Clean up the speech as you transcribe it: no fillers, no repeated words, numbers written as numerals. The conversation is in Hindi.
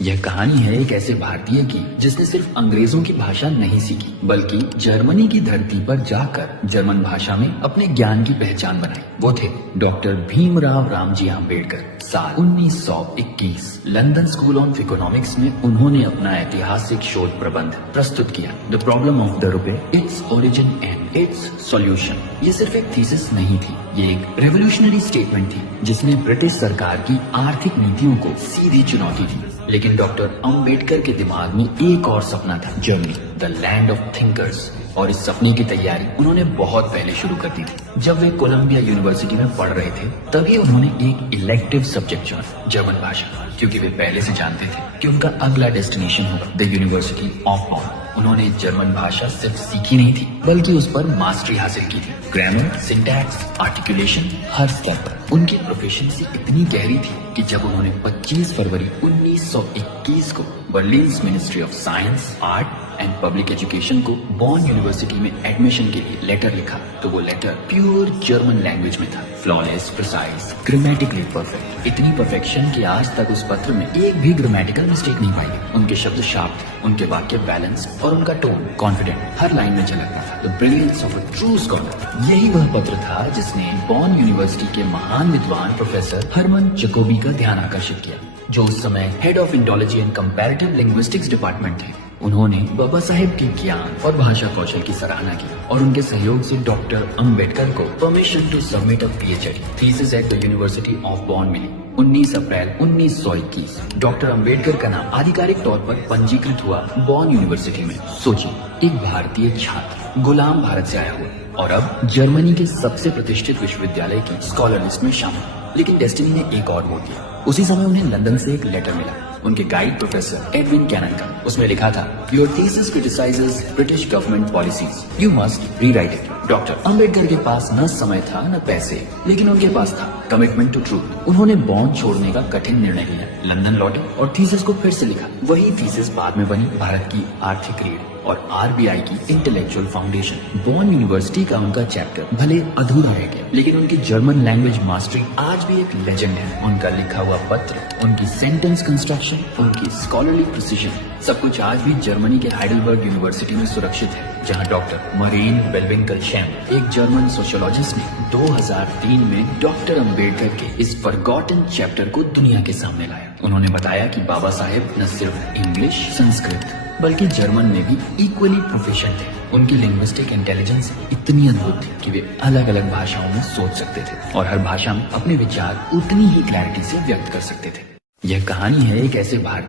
यह कहानी है एक ऐसे भारतीय की जिसने सिर्फ अंग्रेजों की भाषा नहीं सीखी बल्कि जर्मनी की धरती पर जाकर जर्मन भाषा में अपने ज्ञान की पहचान बनाई। वो थे डॉक्टर भीमराव रामजी आम्बेडकर। साल 1921 लंदन स्कूल ऑफ इकोनॉमिक्स में उन्होंने अपना ऐतिहासिक शोध प्रबंध प्रस्तुत किया, द प्रॉब्लम ऑफ द रुपए, its origin and it's solution. ये सिर्फ एक थीसिस नहीं थी, ये एक रेवोल्यूशनरी स्टेटमेंट थी जिसने ब्रिटिश सरकार की आर्थिक नीतियों को सीधी चुनौती दी। लेकिन डॉक्टर अम्बेडकर के दिमाग में एक और सपना था, Germany, the land of thinkers. और इस सपने की तैयारी उन्होंने बहुत पहले शुरू कर दी थी। जब वे कोलंबिया यूनिवर्सिटी में पढ़ रहे थे तभी उन्होंने एक इलेक्टिव सब्जेक्ट चुना, जर्मन भाषा, क्योंकि वे पहले से जानते थे कि उनका अगला डेस्टिनेशन होगा द यूनिवर्सिटी ऑफ बॉन। उन्होंने जर्मन भाषा सिर्फ सीखी नहीं थी बल्कि उस पर मास्टरी हासिल की थी। ग्रामर, सिंटैक्स, आर्टिकुलेशन, हर स्तर पर उनकी प्रोफिशिएंसी इतनी गहरी थी कि जब उन्होंने 25 फरवरी 1921 को Berlin ministry of science, art and public education को बॉन यूनिवर्सिटी में एडमिशन के लिए लेटर लिखा तो वो लेटर प्योर जर्मन लैंग्वेज में था, फ्लॉलेस, प्रिसाइज, ग्रामेटिकली परफेक्ट। इतनी परफेक्शन कि आज तक उस पत्र में एक भी ग्रामेटिकल मिस्टेक नहीं पाई। उनके शब्द शार्प थे, उनके वाक्य बैलेंस और उनका टोन कॉन्फिडेंट हर लाइन में झलकता था। The brilliance of a true scholar. यही वह पत्र था जिसने बॉन यूनिवर्सिटी के महान विद्वान प्रोफेसर हरमन जैकोबी का ध्यान आकर्षित किया, जो उस समय head of Indology and comparative linguistics department थे। उन्होंने बाबा साहेब के ज्ञान और भाषा कौशल की सराहना की और उनके सहयोग से डॉक्टर अम्बेडकर को permission to submit a PhD thesis at the University of Bonn मिली। 19 अप्रैल 1921 डॉक्टर अम्बेडकर का नाम आधिकारिक तौर पर पंजीकृत हुआ बॉन यूनिवर्सिटी में। सोचिए, एक भारतीय छात्र गुलाम भारत से आया हुआ और अब जर्मनी के सबसे प्रतिष्ठित विश्वविद्यालय की स्कॉलर लिस्ट में शामिल। लेकिन डेस्टिनी ने एक और मोड़ दिया। उसी समय उन्हें लंदन से एक लेटर मिला उनके गाइड प्रोफेसर एडविन कैनन का। उसमें लिखा था, your thesis criticises British government policies, you must rewrite it. Doctor Ambedkar के पास न समय था न पैसे, लेकिन उनके पास था कमिटमेंट टू ट्रूथ। उन्होंने बॉन छोड़ने का कठिन निर्णय लिया, लंदन लौटे और थीसिस को फिर से लिखा। वही थीसिस बाद में बनी भारत की आर्थिक रीढ़ और आरबीआई की इंटेलेक्चुअल फाउंडेशन। बॉन यूनिवर्सिटी का उनका चैप्टर भले अधूरा रह गया, लेकिन उनकी जर्मन लैंग्वेज मास्टरी आज भी एक लेजेंड है। उनका लिखा हुआ पत्र, उनकी सेंटेंस कंस्ट्रक्शन, उनकी स्कॉलरली प्रिसीजन, सब कुछ आज भी जर्मनी के हाइडेलबर्ग यूनिवर्सिटी में सुरक्षित है, जहां डॉक्टर मरीन बेलविंकलशैम, एक जर्मन सोशियोलॉजिस्ट, ने 2003 में डॉक्टर अम्बेडकर के इस फॉरगॉटन चैप्टर को दुनिया के सामने लाया। उन्होंने बताया कि बाबा साहेब न सिर्फ इंग्लिश, संस्कृत बल्कि जर्मन में भी इक्वली प्रोफिशिएंट थे। उनकी लिंग्विस्टिक इंटेलिजेंस इतनी अद्भुत थी कि वे अलग अलग भाषाओं में सोच सकते थे और हर भाषा में अपने विचार उतनी ही क्लैरिटी से व्यक्त कर सकते थे। यह कहानी है एक ऐसे भारतीय